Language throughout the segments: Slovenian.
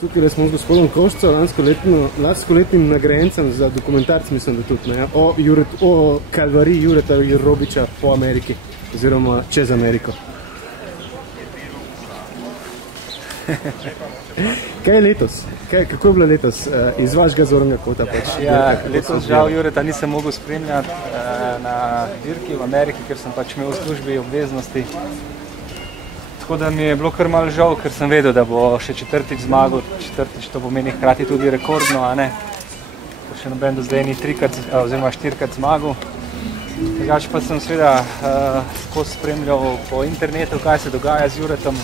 Tukaj smo z gospodom Košco, lanskoletnim nagrajencem za dokumentarc, mislim, da tudi, ne, o kalvariji Jureta Robiča po Ameriki, oziroma čez Ameriko. Kaj je letos? Kako je bilo letos iz vašega zornega kota? Letos žal Jureta nisem mogel spremljati na dirki v Ameriki, ker sem pač imel v službi obveznosti. Tako da mi je bilo kar malo žal, ker sem vedel, da bo še četrtič zmagal, četrtič to pomeni hkrati tudi rekordno, a ne? Ker še noben do zdaj ni štirikrat zmagal. Drugače pa sem seveda skozi spremljal po internetu, kaj se dogaja z Juretom.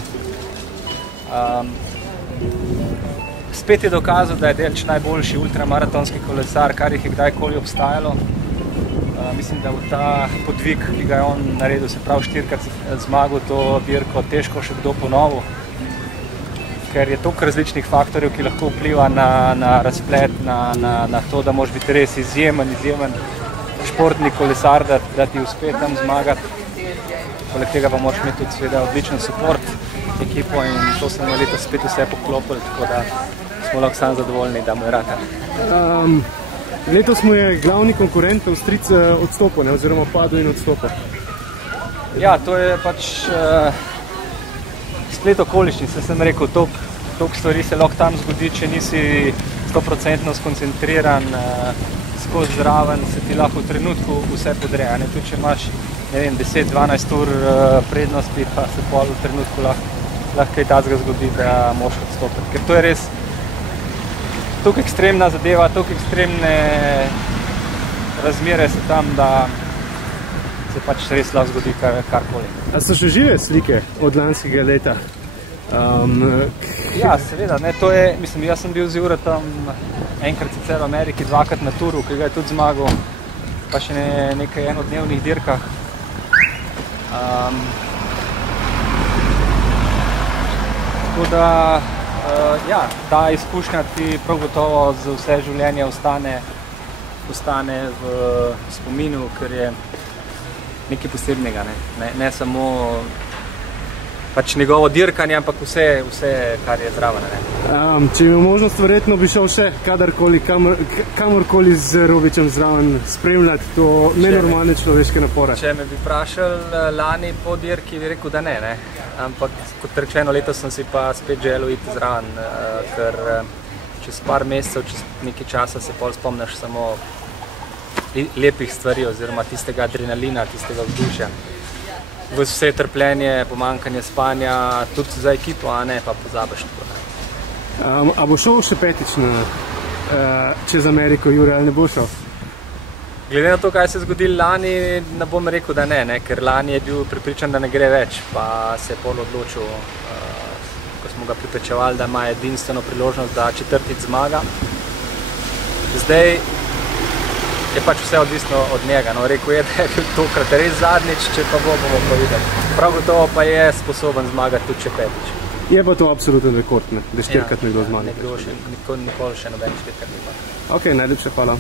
Spet je dokazal, da je delč najboljši ultramaratonski kolesar, kar jih je kdajkoli obstajalo. Mislim, da bo ta podvig, ki ga je on naredil, se pravi štirikrat zmagal to dirko, težko še kdo ponovil. Ker je toliko različnih faktorjev, ki lahko vpliva na razplet, na to, da moraš biti res izjemen športni kolesar, da ti uspe tam zmagati. Poleg tega pa moraš imeti tudi seveda odličen support ekipo in to se mu letos spet vse poklopili, tako da smo lahko samo zadovoljni, da mu je ratar. Letos mu je glavni konkurent Avstrijec odstopil, oziroma padel in odstopil. Ja, to je pač splet okoliščin, sem rekel, toliko stvari se lahko tam zgodi, če nisi 100% skoncentriran, skozi zraven se ti lahko v trenutku vse podre. Tudi če imaš 10-12 ur prednosti, pa se pol v trenutku lahko kaj takega zgodi, da moraš odstopiti. Ker to je res toliko ekstremna zadeva, toliko ekstremne razmere so tam, da se pač res lahko zgodi karkoli. A so še žive slike od lanskega leta? Ja, seveda. Jaz sem bil z Juretom enkrat sicer v Ameriki, dvakrat na turu, ki ga je tudi zmagal, pa še nekaj enodnevnih dirkah. Tako da, ja, ta izkušnja ti prav gotovo za vse življenje ostane v spominu, ker je nekaj posebnega, ne samo pač njegovo dirkanje, ampak vse, kar je zraven. Če imel možnost, verjetno bi šel še kadarkoli, kamorkoli z Robičem zraven spremljati to nenormalne človeške napore. Če me bi vprašali lani po dirki, bi rekel, da ne. Ampak, kot rečeno, letos sem si pa spet želel iti zraven, ker čez par mesecev, čez nekaj časa se pol spomniš samo lepih stvari oziroma tistega adrenalina, tistega vzdušja. Vse trpljenje, pomanjkanje spanja, tudi za ekipo, a ne, pa pozabiš tako. A bo šel še petič čez Ameriko, Jure, ali ne bo šel? Glede na to, kaj se je zgodilo lani, ne bom rekel, da ne, ker lani je bil prepričan, da ne gre več, pa se je pol odločil, ko smo ga pripričevali, da ima edinstveno priložnost, da četrtič zmaga. Zdaj je pač vse odvisno od njega. Rekel je, da je bil tokrat res zadnjič, če pa bomo pa videli. Prav gotovo pa je sposoben zmagati tudi če petič. Je pa to absoluten rekord, da štirikrat nekdo zmaga. Nikoli še noben štirikrat ne zmaga. Ok, najlepša hvala.